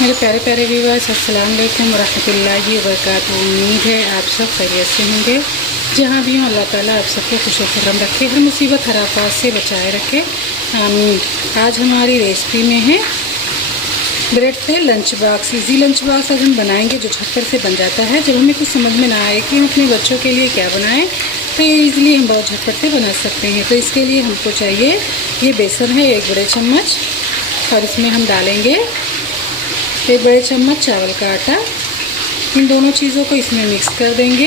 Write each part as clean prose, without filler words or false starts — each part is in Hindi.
मेरे प्यारे प्यारे व्यूअर्स, अस्सलाम वालेकुम वरहमतुल्लाहि वबरकातुहू। उम्मीद है आप सब खैरियत से होंगे। जहाँ भी हों अल्लाह ताला आप सबको खुश खुर्रम रखे, हर मुसीबत हर आफत से बचाए रखे, आमीन। आज हमारी रेसिपी में है ब्रेड से lunch box. Easy lunch box आज हम बनाएंगे जो झटपट से बन जाता है। जब हमें कुछ समझ में ना आए कि हम अपने बच्चों के लिए क्या बनाएं, तो ये ईज़िली हम बहुत झटपट से बना सकते हैं। तो इसके लिए हमको चाहिए ये बेसन है 1 बड़े चम्मच, और इसमें हम डालेंगे 1 बड़े चम्मच चावल का आटा। इन दोनों चीज़ों को इसमें मिक्स कर देंगे।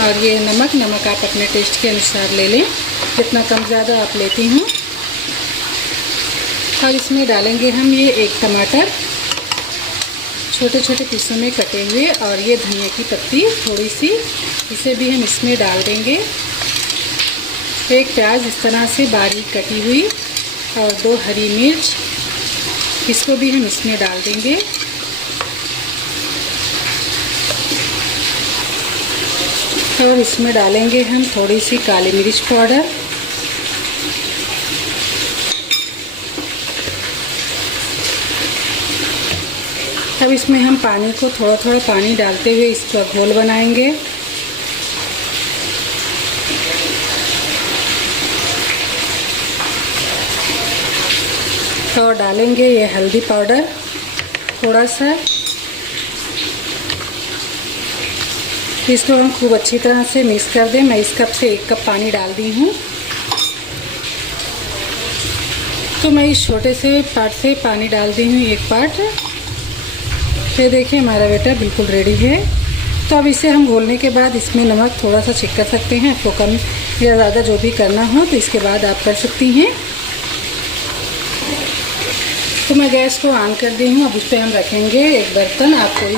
और ये नमक आप अपने टेस्ट के अनुसार ले लें, जितना कम ज़्यादा आप लेती हूँ। और इसमें डालेंगे हम ये 1 टमाटर छोटे छोटे पीसों में कटे हुए, और ये धनिया की पत्ती थोड़ी सी, इसे भी हम इसमें डाल देंगे। 1 प्याज इस तरह से बारीक कटी हुई, और 2 हरी मिर्च, इसको भी हम इसमें डाल देंगे। और इसमें डालेंगे हम थोड़ी सी काली मिर्च पाउडर, अब इसमें हम पानी को थोड़ा थोड़ा पानी डालते हुए इसका घोल बनाएंगे। और डालेंगे ये हल्दी पाउडर थोड़ा सा। इसको हम खूब अच्छी तरह से मिक्स कर दें। मैं इस कप से 1 कप पानी डाल दी हूँ, तो मैं इस छोटे से पार्ट से पानी डाल दी हूँ 1 पार्ट। ये देखिए हमारा बैटर बिल्कुल रेडी है। तो अब इसे हम घोलने के बाद इसमें नमक थोड़ा सा चेक कर सकते हैं। आपको कम या ज़्यादा जो भी करना हो तो इसके बाद आप कर सकती हैं। तो मैं गैस को ऑन कर दी हूँ। अब उस पर हम रखेंगे एक बर्तन। आप कोई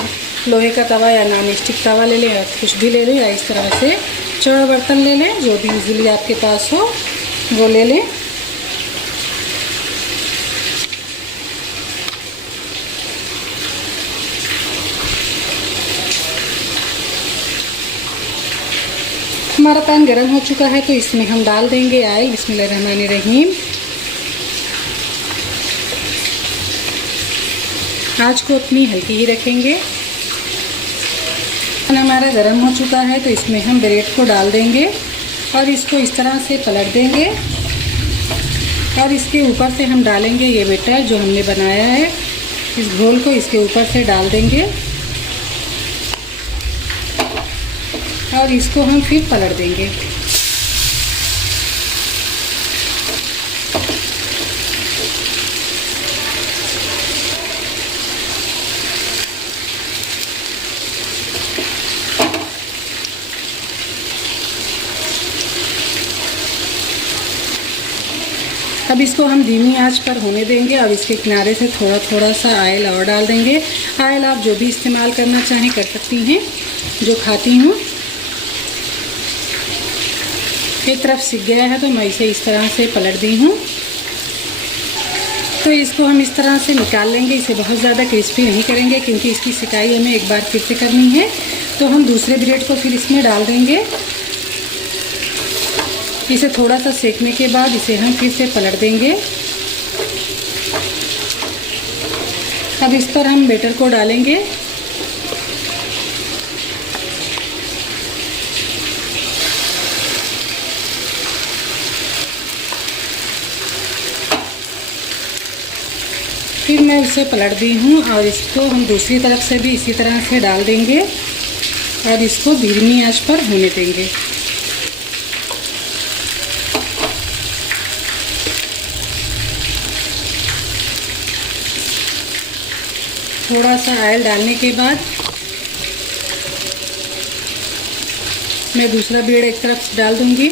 लोहे का तवा या नॉन स्टिक तवा ले लें, या कुछ भी ले लें, या इस तरह से चौड़ा बर्तन ले लें, जो भी इजीली आपके पास हो वो ले लें। हमारा पैन गरम हो चुका है, तो इसमें हम डाल देंगे ऑयल। बिस्मिल्लाहिर्रहमानिर्रहीम। आँच को अपनी हल्की ही रखेंगे। पैन हमारा गरम हो चुका है, तो इसमें हम ब्रेड को डाल देंगे, और इसको इस तरह से पलट देंगे। और इसके ऊपर से हम डालेंगे ये बैटर जो हमने बनाया है, इस घोल को इसके ऊपर से डाल देंगे, और इसको हम फिर पलट देंगे। अब इसको हम धीमी आंच पर होने देंगे, और इसके किनारे से थोड़ा थोड़ा सा ऑयल और डाल देंगे। ऑयल आप जो भी इस्तेमाल करना चाहें कर सकती हैं, जो खाती हूँ। एक तरफ सिक गया है, तो मैं इसे इस तरह से पलट दी हूँ। तो इसको हम इस तरह से निकाल लेंगे। इसे बहुत ज़्यादा क्रिस्पी नहीं करेंगे, क्योंकि इसकी सिकाई हमें एक बार फिर से करनी है। तो हम दूसरे ब्रेड को फिर इसमें डाल देंगे। इसे थोड़ा सा सेकने के बाद इसे हम फिर से पलट देंगे। अब इस पर हम बैटर को डालेंगे। फिर मैं उसे पलट दी हूँ, और इसको हम दूसरी तरफ से भी इसी तरह से डाल देंगे, और इसको धीमी आंच पर होने देंगे। थोड़ा सा ऑयल डालने के बाद मैं दूसरा ब्रेड एक तरफ डाल दूंगी,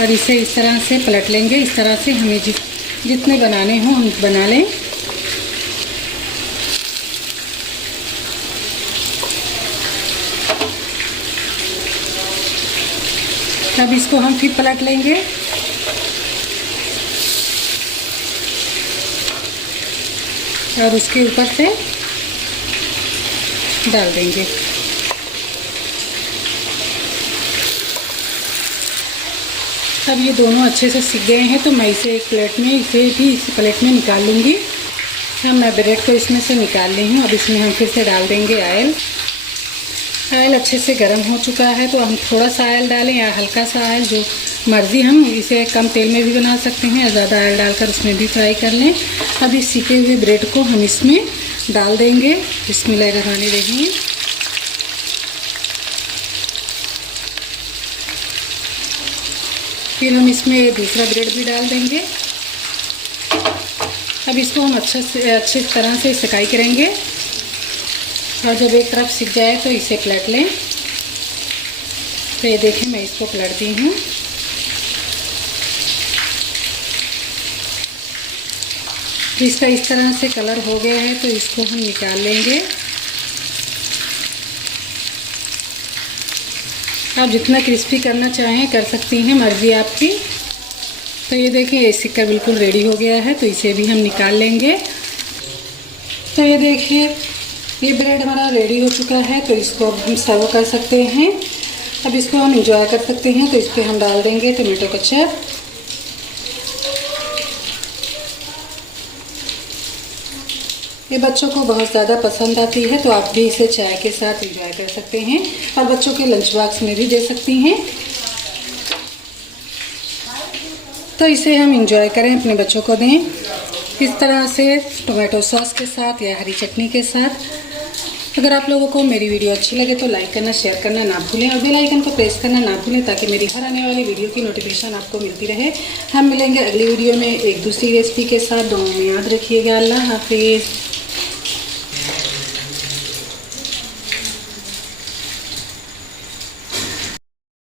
और इसे इस तरह से पलट लेंगे। इस तरह से हमें जितने बनाने हों हम बना लें। अब इसको हम फिर पलट लेंगे, और उसके ऊपर से डाल देंगे। अब ये दोनों अच्छे से सिक गए हैं तो मैं इसे एक प्लेट में इस प्लेट में निकाल लूँगी। अब मैं ब्रेड को इसमें से निकाल ली हूँ। अब इसमें हम फिर से डाल देंगे ऑयल। ऑयल अच्छे से गर्म हो चुका है तो हम थोड़ा सा ऑयल डालें या हल्का सा ऑयल, जो मर्ज़ी। हम इसे कम तेल में भी बना सकते हैं या ज़्यादा ऑयल डालकर उसमें भी फ्राई कर लें। अब इस सिके हुए ब्रेड को हम इसमें डाल देंगे। बिस्मिल्लाहिर्रहमानिर्रहीम। फिर हम इसमें दूसरा ब्रेड भी डाल देंगे। अब इसको हम अच्छी तरह से सिकाई करेंगे और जब एक तरफ सिक जाए तो इसे पलट लें। तो ये देखें, मैं इसको पलटती हूँ। इसका इस तरह से कलर हो गया है तो इसको हम निकाल लेंगे। आप जितना क्रिस्पी करना चाहें कर सकती हैं, मर्ज़ी आपकी। तो ये देखिए, ये सिक्का बिल्कुल रेडी हो गया है तो इसे भी हम निकाल लेंगे। तो ये देखिए, ये ब्रेड हमारा रेडी हो चुका है तो इसको अब हम सर्व कर सकते हैं। अब इसको हम इंजॉय कर सकते हैं। तो इस पर हम डाल देंगे टमाटो केचप। ये बच्चों को बहुत ज़्यादा पसंद आती है तो आप भी इसे चाय के साथ इंजॉय कर सकते हैं और बच्चों के लंच बॉक्स में भी दे सकती हैं। तो इसे हम इंजॉय करें, अपने बच्चों को दें इस तरह से टोमेटो सॉस के साथ या हरी चटनी के साथ। अगर आप लोगों को मेरी वीडियो अच्छी लगे तो लाइक करना, शेयर करना ना भूलें और बेल आइकन को प्रेस करना ना भूलें ताकि मेरी हर आने वाली वीडियो की नोटिफिकेशन आपको मिलती रहे। हम मिलेंगे अगली वीडियो में एक दूसरी रेसिपी के साथ। दुआ में याद रखिएगा। अल्लाह हाफिज़।